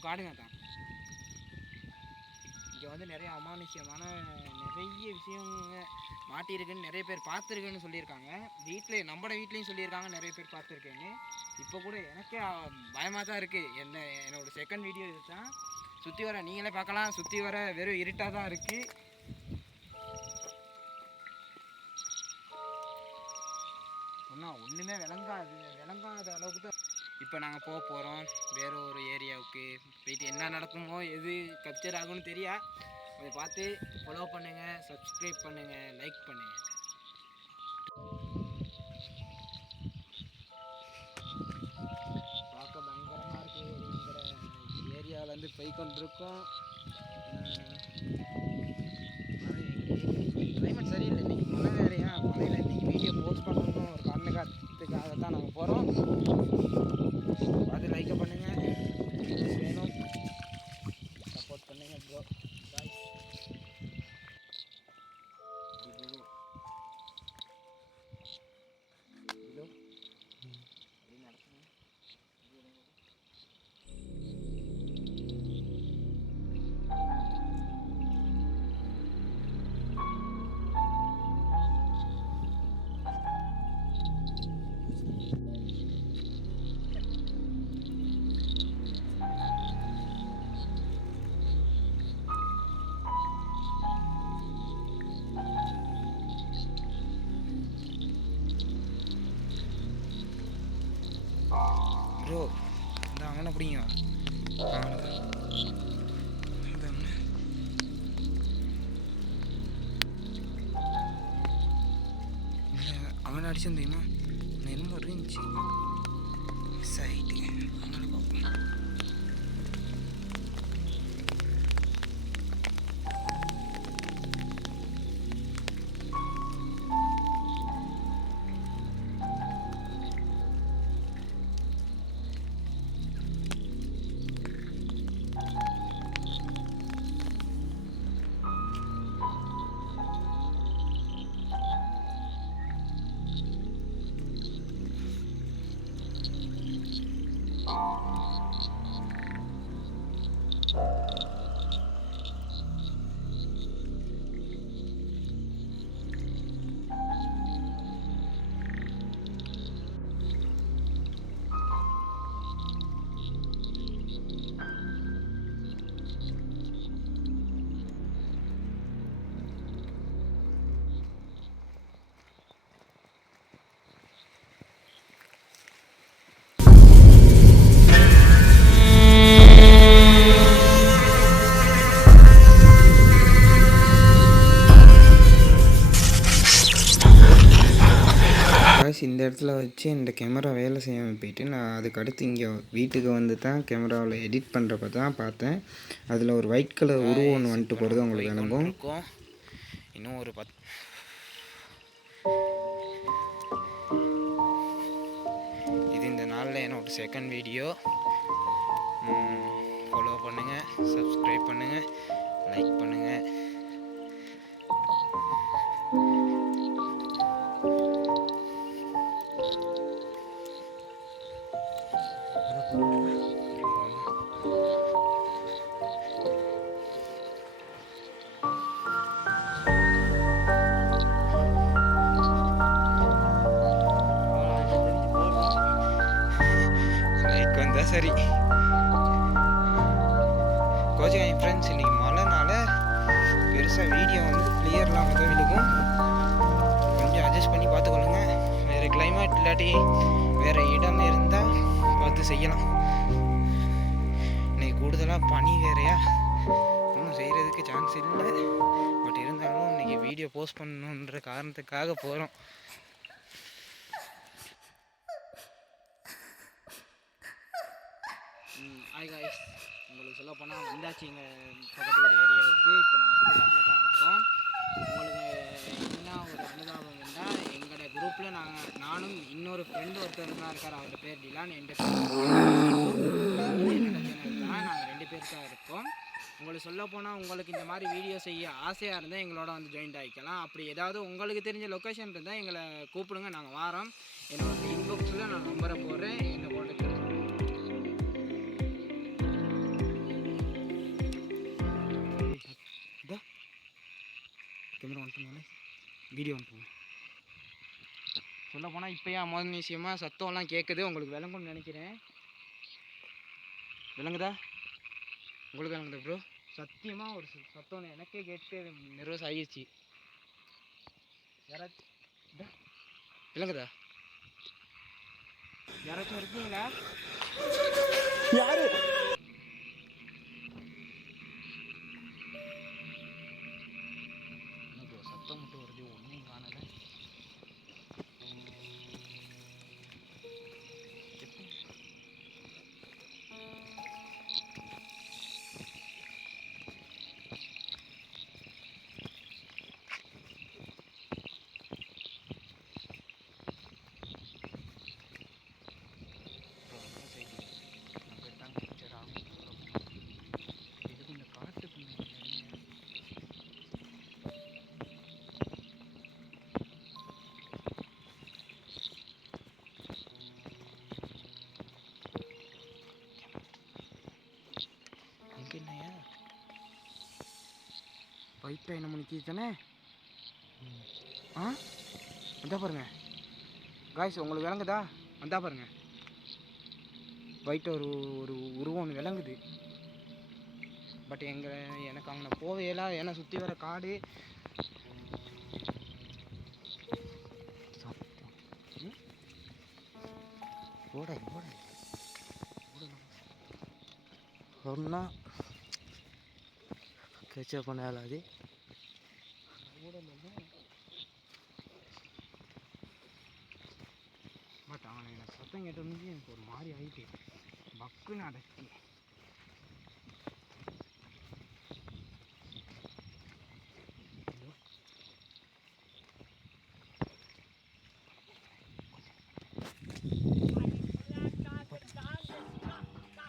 வந்து காடுங்க தான். இங்கே வந்து நிறைய அமானுஷ்யமான நிறைய விஷயங்க மாட்டியிருக்குன்னு நிறைய பேர் பார்த்துருக்குன்னு சொல்லியிருக்காங்க. நம்மளோட வீட்லேயும் சொல்லியிருக்காங்க நிறைய பேர் பார்த்துருக்கேன்னு. இப்போ கூட எனக்கே பயமாக தான் இருக்குது. என்னோடய செகண்ட் வீடியோ இது தான். சுற்றி வர நீங்களே பார்க்கலாம், சுற்றி வர வெறும் இருட்டாக தான் இருக்குது. ஒன்றுமே விளங்காத அளவுக்கு தான். இப்போ நாங்கள் போக போகிறோம் வேறு ஒரு ஏரியாவுக்கு. போயிட்டு என்ன நடக்குமோ எது கல்ச்சர் ஆகும்னு தெரியா. அதை பார்த்து ஃபாலோ பண்ணுங்கள், சப்ஸ்கிரைப் பண்ணுங்கள், லைக் பண்ணுங்கள். பார்க்க பயங்கரமாக இருக்குது. எங்கள் ஏரியாவிலேருந்து போய் கொண்டிருக்கோம். கிளைமேட் சரியில்லை இன்றைக்கி, மழை வேறையா. மழையில் இன்றைக்கி வீடியோ போஸ்ட் பண்ணணும் ஒரு காரணத்துக்காக தான் நாங்கள் போகிறோம். அது லைக் பண்ணுங்கள், வேணும் சப்போர்ட் பண்ணுங்கள் ப்ரோ. ப்ரோ இந்த அவனை பிடிங்க. அவனை அடிச்சு தெரியுமா, நெரும்பு இருந்துச்சு சைட்டு. அவனை பார்ப்போம். இந்த இடத்துல வச்சு இந்த கேமரா வேலை செய்யாமல் போயிட்டு நான் அதுக்கடுத்து இங்கே வீட்டுக்கு வந்து தான் கேமராவில் எடிட் பண்ணுறப்ப தான் பார்த்தேன். அதில் ஒரு ஒயிட் கலர் உருவம் ஒன்று வந்துட்டு போகிறது உங்களுக்கு விளங்கும். இன்னும் ஒரு இது இந்த நாளில் என்னோட செகண்ட் வீடியோ. ஃபாலோ பண்ணுங்கள், சப்ஸ்கிரைப் பண்ணுங்கள், லைக் பண்ணுங்கள். சரி கோச்சிங்க ஃப்ரெண்ட்ஸ், இன்றைக்கி மழைனால பெருசாக வீடியோ வந்து கிளியர்லாம் தான் விழுகும். கொஞ்சம் அட்ஜஸ்ட் பண்ணி பார்த்துக்கொள்ளுங்க. வேறு கிளைமேட் இல்லாட்டி வேறு இடம் இருந்தால் பார்த்து செய்யலாம். இன்றைக்கி கூடுதலாக பனி வேறையா, ஒன்றும் செய்கிறதுக்கு சான்ஸ் இல்லை. பட் இருந்தாலும் இன்றைக்கி வீடியோ போஸ்ட் பண்ணணுன்ற காரணத்துக்காக போகிறோம். ஹாய் காய்ஸ், உங்களுக்கு சொல்ல போனால் வந்தாச்சு எங்கள் பக்கத்து ஒரு ஏரியாவுக்கு. இப்போ நாங்கள் சுற்றுலாட்டில் தான் இருக்கோம். உங்களுக்கு என்ன ஒரு அனுதாபம் இருந்தால் எங்களோட குரூப்பில் நானும் இன்னொரு ஃப்ரெண்டு ஒருத்தர் தான் இருக்கார். அவரோட பேர் டிலான். என்னோட சேனல் தான். நாங்கள் 2 பேர் தான் இருக்கோம். உங்களுக்கு சொல்ல போனால் உங்களுக்கு இந்த மாதிரி வீடியோ செய்ய ஆசையாக இருந்தால் எங்களோட வந்து ஜாயின் ஆகிக்கலாம். அப்படி ஏதாவது உங்களுக்கு தெரிஞ்ச லொக்கேஷன் இருந்தால் எங்களை கூப்பிடுங்க, நாங்கள் வாரோம். என்னோட இன்பாக்ஸில் நான் நம்பரை போடுறேன். என்னை போட்டு கேமரா ஒன் பண்ணுவோம், வீடியோ ஒன் பண்ணுவோம். சொல்ல போனால் இப்போயே அமானுஷ்யமாக சத்தம்லாம் கேட்குது, உங்களுக்கு விளங்கும்னு நினைக்கிறேன். விளங்குதா? உங்களுக்கு விளங்குதா ப்ரோ? சத்தியமாக ஒரு சத்தம் எனக்கே கேட்டு நர்வஸ் ஆகிடுச்சு. யாராச்சும் விளங்குதா? யாராச்சும் இருக்கீங்களா? யாரு? சத்தம் மட்டும் வருது, ஒன்றையும் காணல. என்னையா பைட்டை என்ன மணிக்கு தானே? வந்தா பாருங்க காய்ஸ், உங்களுக்கு விளங்குதா? வந்தா பாருங்க, பைட்டை ஒரு உருவம் ஒன்று விளங்குது. பட் எனக்கு அங்கே போவையெல்லாம், ஏன்னா சுற்றி வர காடு. ஒன்றா கச்சா பண்ணால அது பட் அவனை எனக்கு சத்தம் கேட்ட முடிஞ்சு எனக்கு ஒரு மாதிரி ஆகிட்டு பக்குன்னு அடக்கி.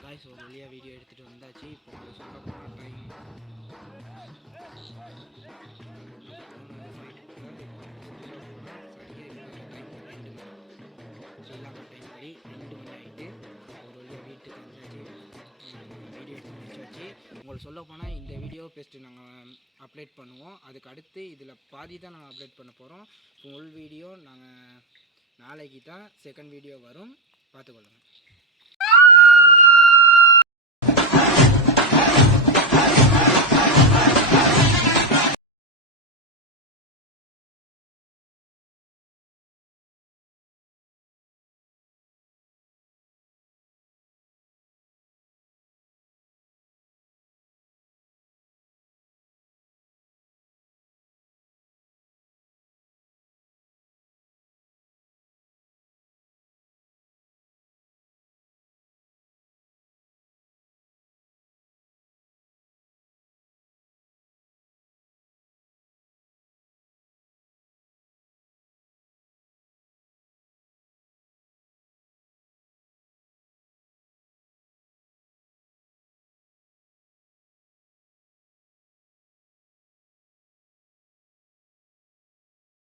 காய்ஸ், ஒரு வழியாக வீடியோ எடுத்துகிட்டு வந்தாச்சு. இப்போ உங்களுக்கு சொல்ல போனால் டைம் ஸ்ரீலங்கா டைம் படி 2 மணி ஆகிட்டு ஒரு வழியாக வீட்டுக்கு வந்தாச்சு. வீடியோ எடுத்து முடிச்சாச்சு. உங்களுக்கு சொல்ல போனால் இந்த வீடியோ பெஸ்ட்டு நாங்கள் அப்லோட் பண்ணுவோம். அதுக்கு அடுத்து இதில் பாதி தான் நாங்கள் அப்லோட் பண்ண போகிறோம். ஃபுல் வீடியோ நாங்கள் நாளைக்கு தான் செகண்ட் வீடியோ வரும், பார்த்துக்கொள்ளுங்கள்.